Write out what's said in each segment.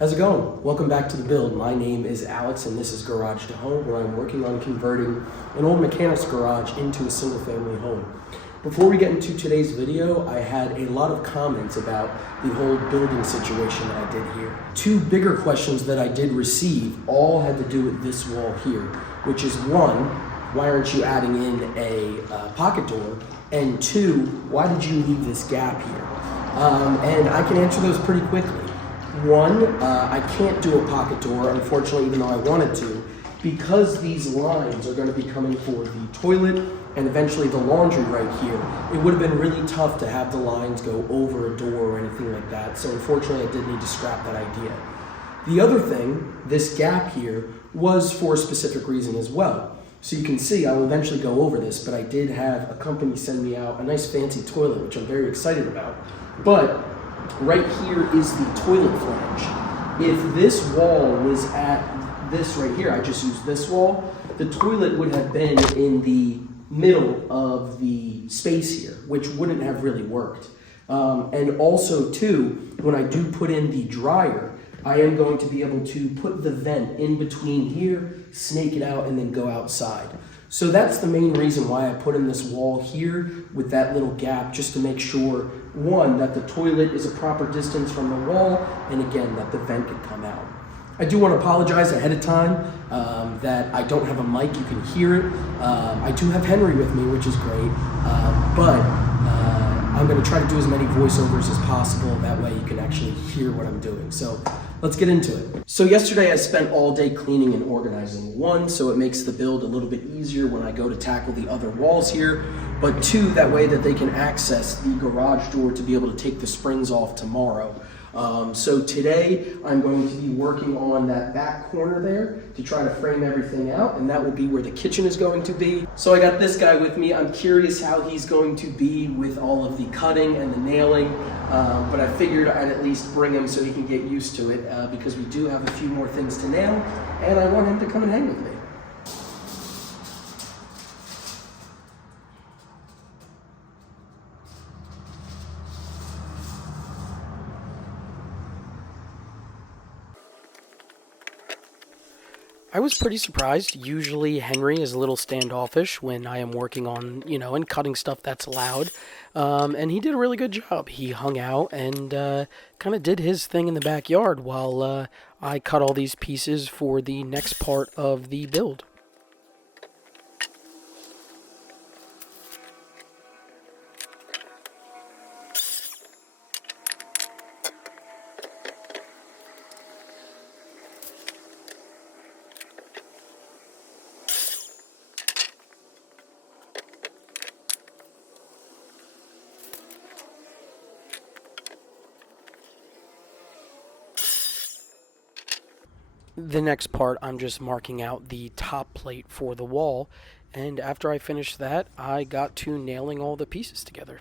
How's it going? Welcome back to The Build. My name is Alex and this is Garage to Home, where I'm working on converting an old mechanic's garage into a single family home. Before we get into today's video, I had a lot of comments about the whole building situation that I did here. Two bigger questions that I did receive all had to do with this wall here, which is one, why aren't you adding in a pocket door? And two, why did you leave this gap here? And I can answer those pretty quickly. One, I can't do a pocket door, unfortunately, even though I wanted to, because these lines are going to be coming for the toilet and eventually the laundry right here. It would have been really tough to have the lines go over a door or anything like that, so unfortunately I did need to scrap that idea. The other thing, this gap here, was for a specific reason as well. So you can see, I will eventually go over this, but I did have a company send me out a nice fancy toilet, which I'm very excited about. But right here is the toilet flange. If this wall was at this right here, I just used this wall, the toilet would have been in the middle of the space here, which wouldn't have really worked. And also too, when I do put in the dryer, I am going to be able to put the vent in between here, snake it out, and then go outside. So that's the main reason why I put in this wall here with that little gap, just to make sure, one, that the toilet is a proper distance from the wall, and again, that the vent can come out. I do want to apologize ahead of time that I don't have a mic, you can hear it. I do have Henry with me, which is great, but I'm going to try to do as many voiceovers as possible, that way you can actually hear what I'm doing. So let's get into it. So yesterday I spent all day cleaning and organizing. One, so it makes the build a little bit easier when I go to tackle the other walls here, but two, that way that they can access the garage door to be able to take the springs off tomorrow. So today I'm going to be working on that back corner there to try to frame everything out, and that will be where the kitchen is going to be. So I got this guy with me. I'm curious how he's going to be with all of the cutting and the nailing, but I figured I'd at least bring him so he can get used to it, because we do have a few more things to nail, and I want him to come and hang with me. I was pretty surprised. Usually Henry is a little standoffish when I am working on, and cutting stuff that's loud. And he did a really good job. He hung out and kind of did his thing in the backyard while I cut all these pieces for the next part of the build. The next part, I'm just marking out the top plate for the wall, and after I finished that, I got to nailing all the pieces together.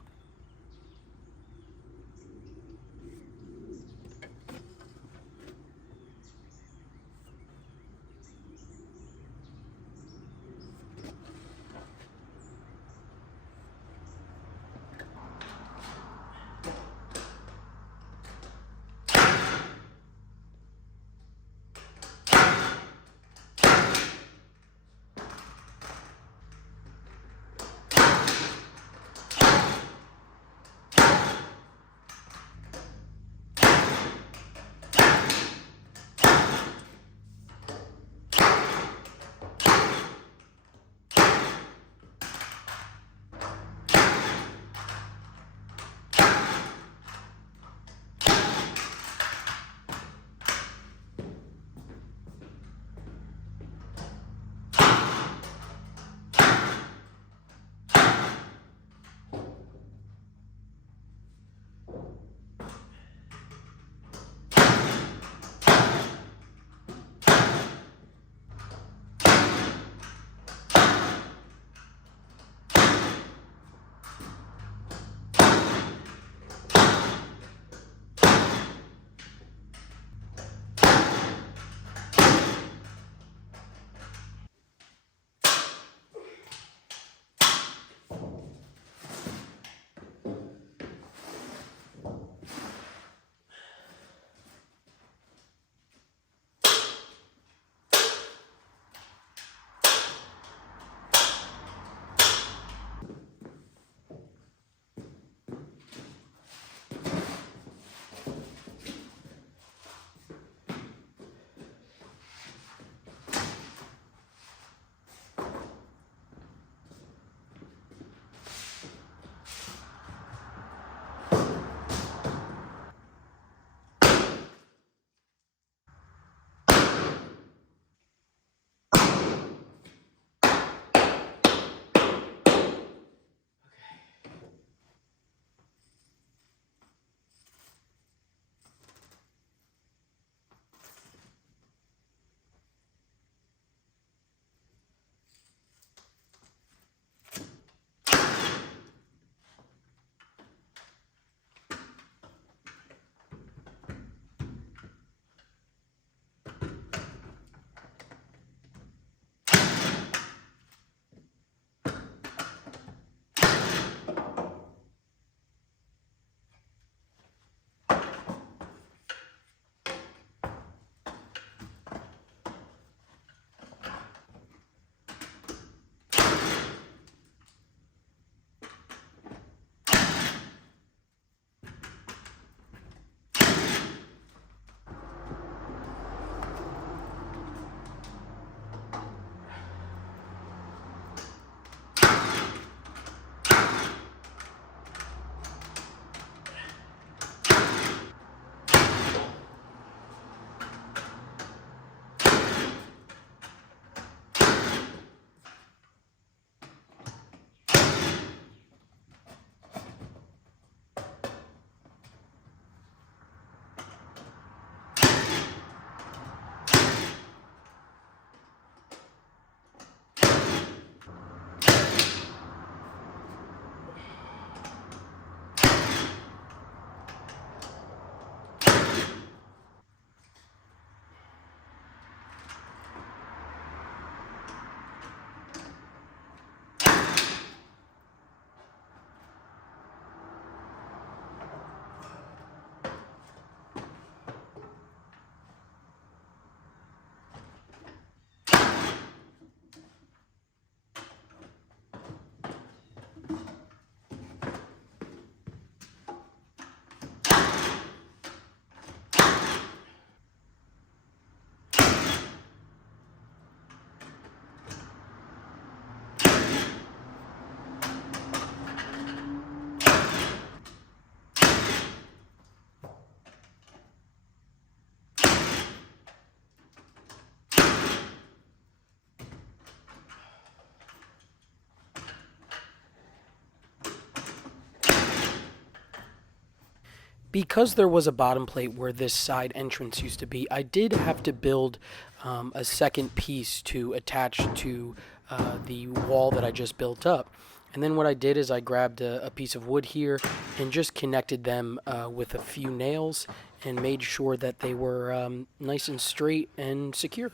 Because there was a bottom plate where this side entrance used to be, I did have to build a second piece to attach to the wall that I just built up. And then what I did is I grabbed a piece of wood here and just connected them with a few nails and made sure that they were nice and straight and secure.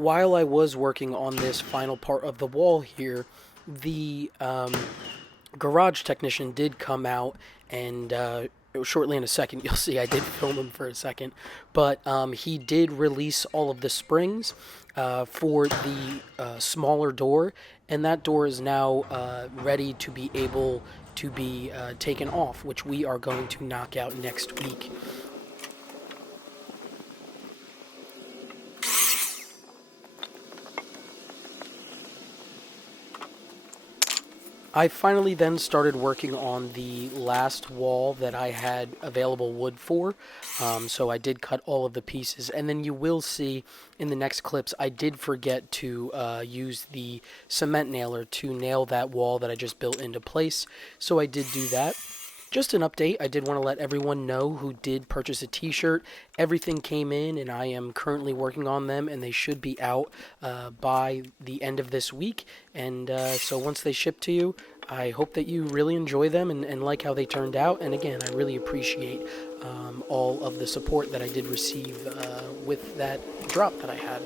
while I was working on this final part of the wall here, the garage technician did come out and shortly in a second you'll see I did film him for a second, but he did release all of the springs for the smaller door, and that door is now ready to be able to be taken off, which we are going to knock out next week. I finally then started working on the last wall that I had available wood for, so I did cut all of the pieces, and then you will see in the next clips I did forget to use the cement nailer to nail that wall that I just built into place, so I did do that. Just an update, I did want to let everyone know who did purchase a t-shirt. Everything came in and I am currently working on them, and they should be out by the end of this week. And so once they ship to you, I hope that you really enjoy them and like how they turned out. And again, I really appreciate all of the support that I did receive with that drop that I had.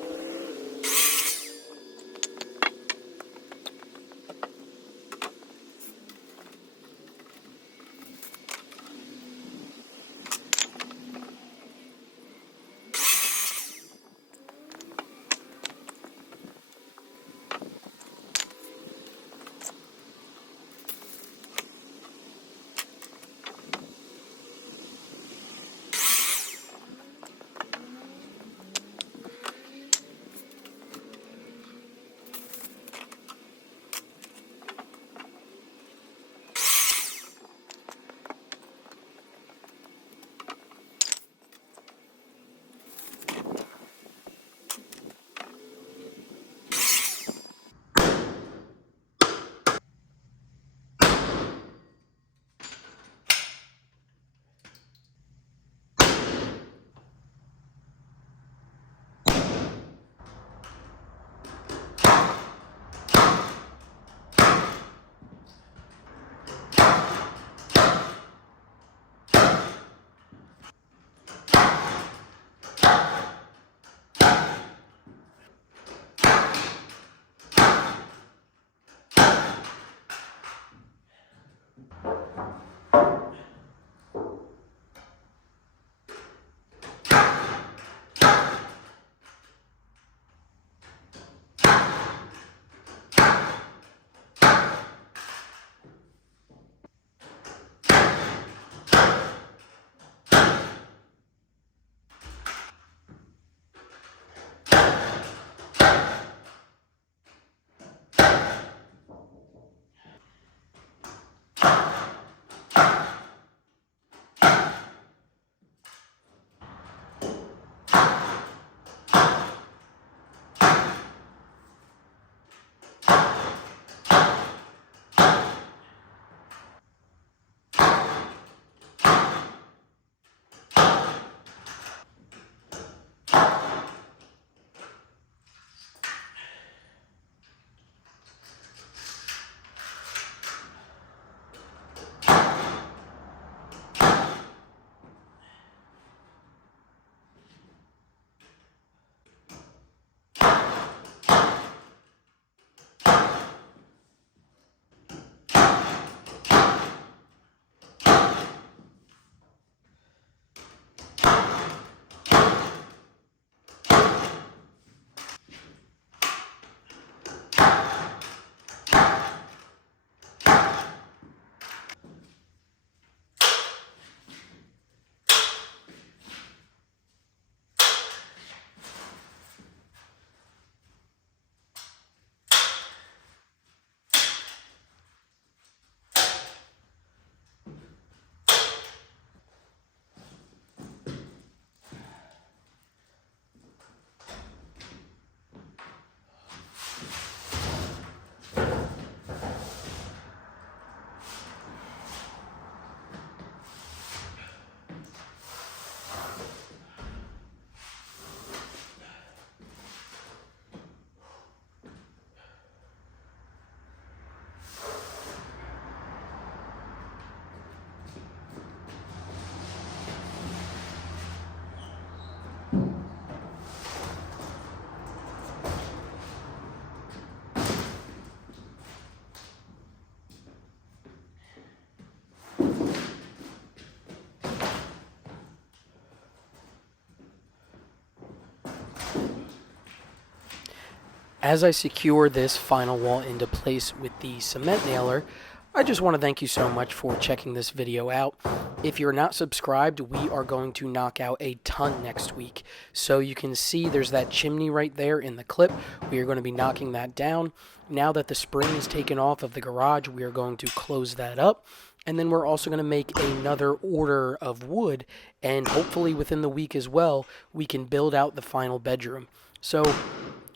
As I secure this final wall into place with the cement nailer, I just want to thank you so much for checking this video out. If you're not subscribed, we are going to knock out a ton next week. So you can see there's that chimney right there in the clip. We are going to be knocking that down. Now that the spring is taken off of the garage, we are going to close that up. And then we're also going to make another order of wood, and hopefully within the week as well, we can build out the final bedroom. So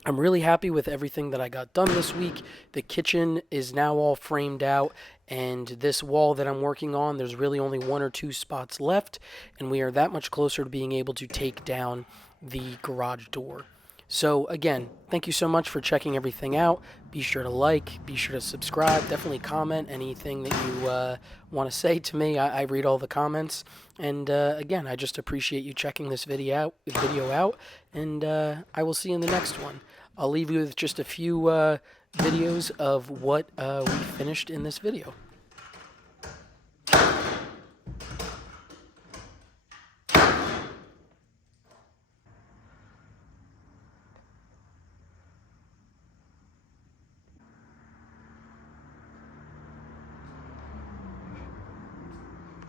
I'm really happy with everything that I got done this week. The kitchen is now all framed out, and this wall that I'm working on, there's really only 1 or 2 spots left, and we are that much closer to being able to take down the garage door. So again, thank you so much for checking everything out. Be sure to like, be sure to subscribe, definitely comment anything that you want to say to me. I read all the comments, and again, I just appreciate you checking this video out, and I will see you in the next one. I'll leave you with just a few videos of what we finished in this video.